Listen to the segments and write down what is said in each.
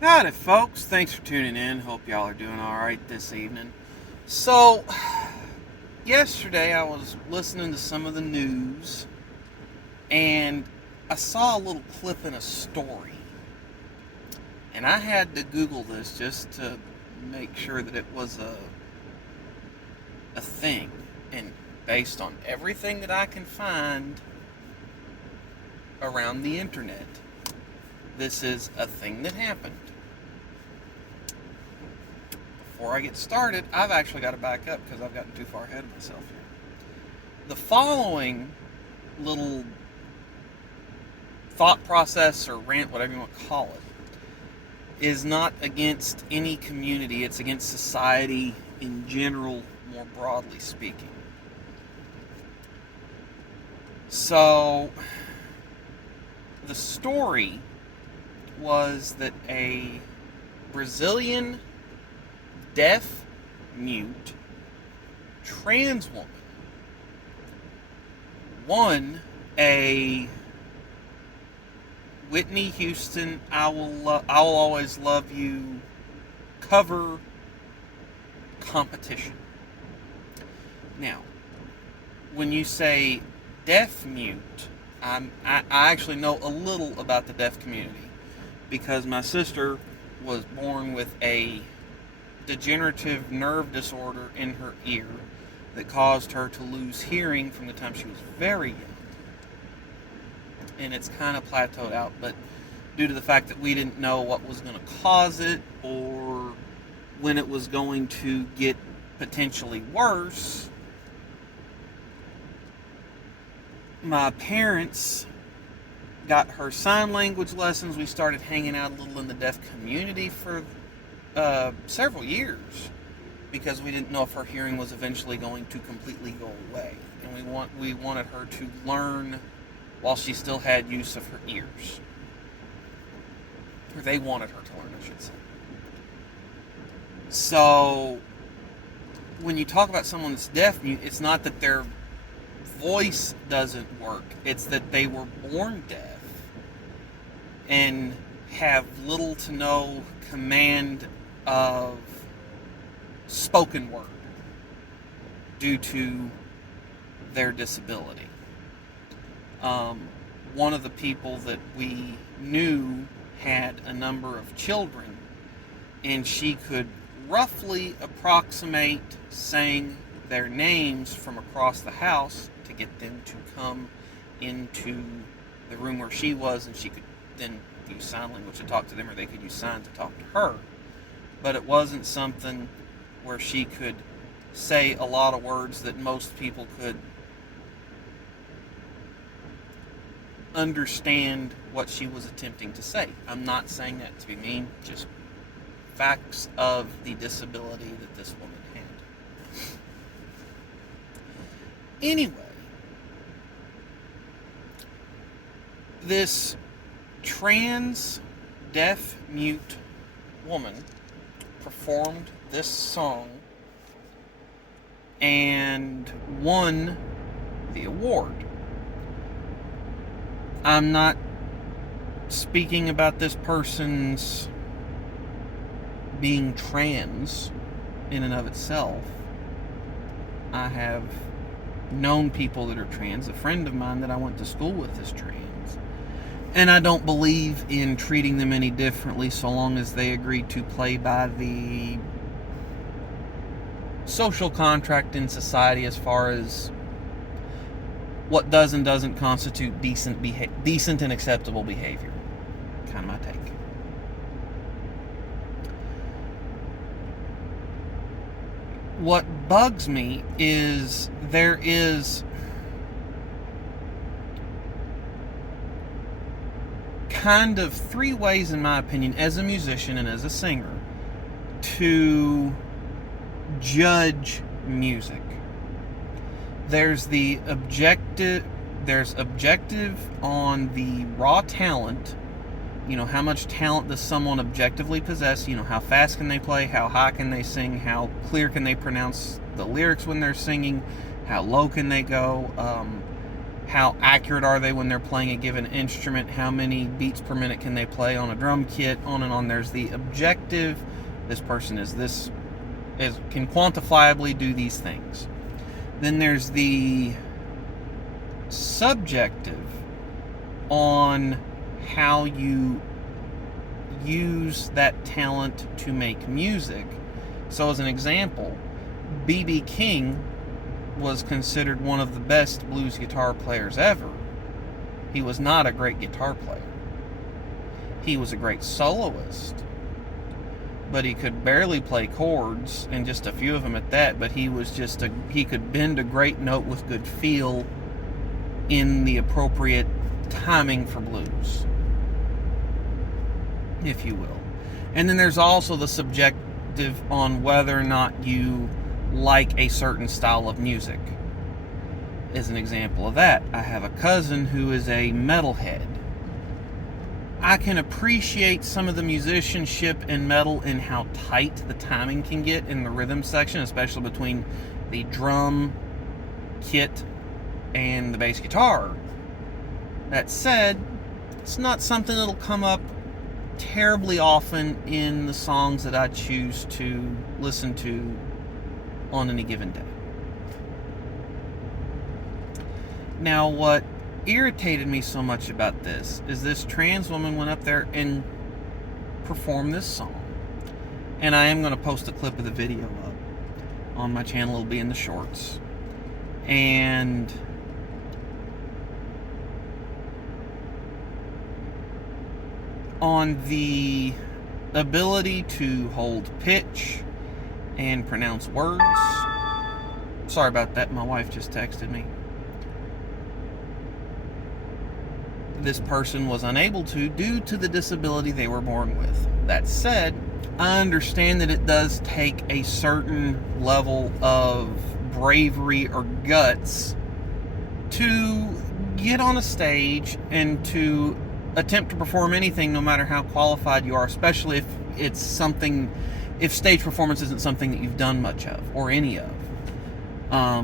Howdy, folks. Thanks for tuning in. Hope y'all are doing all right this evening. So, yesterday I was listening to some of the news and I saw a little clip in a story. And I had to Google this just to make sure that it was a thing. And based on everything that I can find around the internet, this is a thing that happened. Before I get started, I've actually got to back up because I've gotten too far ahead of myself here. The following little thought process or rant, whatever you want to call it, is not against any community. It's against society in general, more broadly speaking. So, the story was that a Brazilian deaf mute trans woman won a Whitney Houston I will always love you cover competition. Now, when you say deaf mute, I actually know a little about the deaf community because my sister was born with a degenerative nerve disorder in her ear that caused her to lose hearing from the time she was very young. And it's kind of plateaued out, but due to the fact that we didn't know what was going to cause it or when it was going to get potentially worse, my parents got her sign language lessons. We started hanging out a little in the deaf community for several years because we didn't know if her hearing was eventually going to completely go away, and we wanted her to learn while she still had use of her ears, or they wanted her to learn, I should say. So when you talk about someone that's deaf mute, it's not that their voice doesn't work, it's that they were born deaf and have little to no command of spoken word due to their disability. One of the people that we knew had a number of children, and she could roughly approximate saying their names from across the house to get them to come into the room where she was, and she could then use sign language to talk to them, or they could use signs to talk to her. But it wasn't something where she could say a lot of words that most people could understand what she was attempting to say. I'm not saying that to be mean, just facts of the disability that this woman had. Anyway, this trans deaf mute woman performed this song and won the award. I'm not speaking about this person's being trans in and of itself. I have known people that are trans. A friend of mine that I went to school with is trans. And I don't believe in treating them any differently so long as they agree to play by the social contract in society as far as what does and doesn't constitute decent and acceptable behavior. Kind of my take. What bugs me is there is kind of three ways, in my opinion, as a musician and as a singer, to judge music. There's objective on the raw talent. You know, how much talent does someone objectively possess? You know, how fast can they play? How high can they sing? How clear can they pronounce the lyrics when they're singing? How low can they go? How accurate are they when they're playing a given instrument? How many beats per minute can they play on a drum kit? On and on. There's the objective. This person can quantifiably do these things. Then there's the subjective on how you use that talent to make music. So as an example, B.B. King was considered one of the best blues guitar players ever. He was not a great guitar player. He was a great soloist, but he could barely play chords, and just a few of them at that. But he could bend a great note with good feel in the appropriate timing for blues, if you will. And then there's also the subjective on whether or not you like a certain style of music. As an example of that, I have a cousin who is a metalhead. I can appreciate some of the musicianship in metal and how tight the timing can get in the rhythm section, especially between the drum kit and the bass guitar. That said, it's not something that'll come up terribly often in the songs that I choose to listen to on any given day. Now, what irritated me so much about this is this trans woman went up there and performed this song. And I am going to post a clip of the video up on my channel. It'll be in the shorts. And on the ability to hold pitch and pronounce words. Sorry about that, my wife just texted me. This person was unable to due to the disability they were born with. That said, I understand that it does take a certain level of bravery or guts to get on a stage and to attempt to perform anything, no matter how qualified you are, especially if stage performance isn't something that you've done much of, or any of. I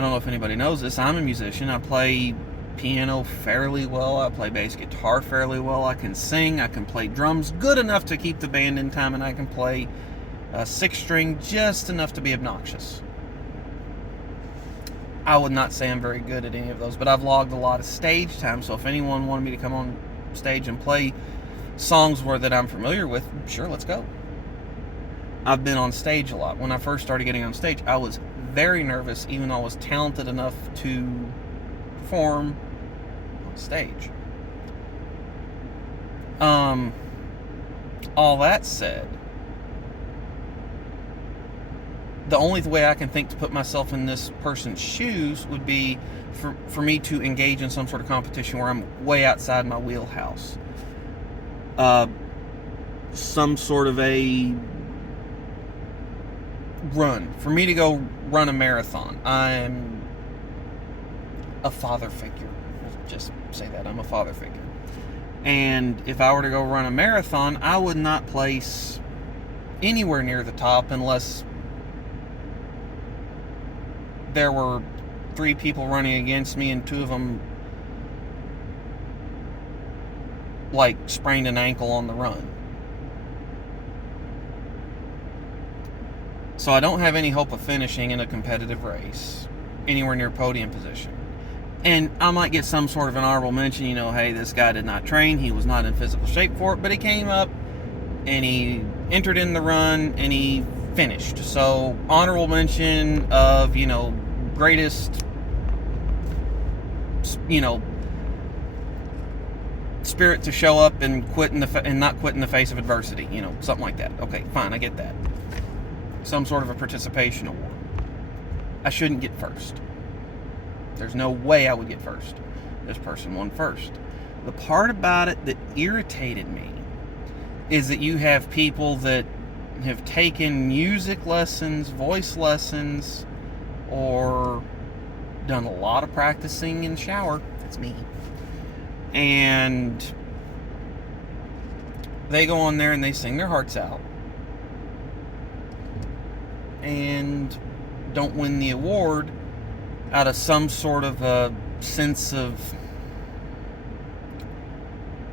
don't know if anybody knows this. I'm a musician. I play piano fairly well. I play bass guitar fairly well. I can sing. I can play drums good enough to keep the band in time, and I can play a six-string just enough to be obnoxious. I would not say I'm very good at any of those, but I've logged a lot of stage time, so if anyone wanted me to come on stage and play songs that I'm familiar with, sure, let's go. I've been on stage a lot. When I first started getting on stage, I was very nervous, even though I was talented enough to perform on stage. All that said, the only way I can think to put myself in this person's shoes would be for me to engage in some sort of competition where I'm way outside my wheelhouse. Some sort of a run. For me to go run a marathon, I'm a father figure. I'll just say that. I'm a father figure. And if I were to go run a marathon, I would not place anywhere near the top unless there were 3 people running against me and 2 of them sprained an ankle on the run. So I don't have any hope of finishing in a competitive race anywhere near podium position. And I might get some sort of an honorable mention, hey, this guy did not train, he was not in physical shape for it, but he came up and he entered in the run and he finished. So honorable mention of, greatest, spirit to show up and not quit in the face of adversity, something like that. Okay, fine, I get that. Some sort of a participation award. I shouldn't get first. There's no way I would get first. This person won first. The part about it that irritated me is that you have people that have taken music lessons, voice lessons, or done a lot of practicing in the shower. That's me. And they go on there and they sing their hearts out and don't win the award. out of some sort of a sense of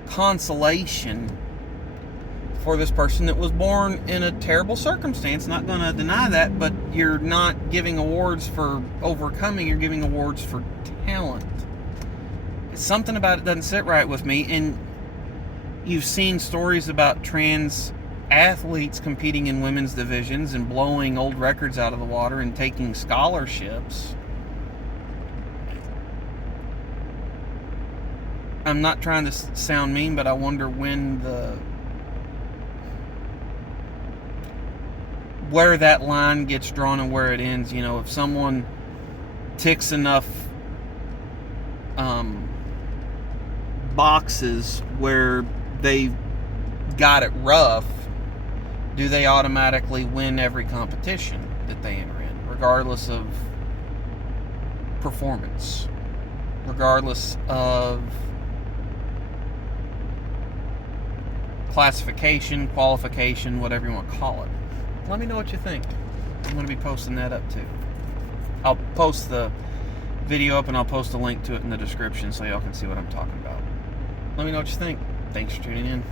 consolation for this person that was born in a terrible circumstance. Not going to deny that, but you're not giving awards for overcoming, you're giving awards for talent. Something about it doesn't sit right with me. And you've seen stories about trans athletes competing in women's divisions and blowing old records out of the water and taking scholarships. I'm not trying to sound mean, but I wonder where that line gets drawn and where it ends. You know, if someone ticks enough boxes where they got it rough, do they automatically win every competition that they enter in, regardless of performance, regardless of classification, qualification, whatever you want to call it? Let me know what you think. I'm going to be posting that up too. I'll post the video up and I'll post a link to it in the description so y'all can see what I'm talking about. Let me know what you think. Thanks for tuning in.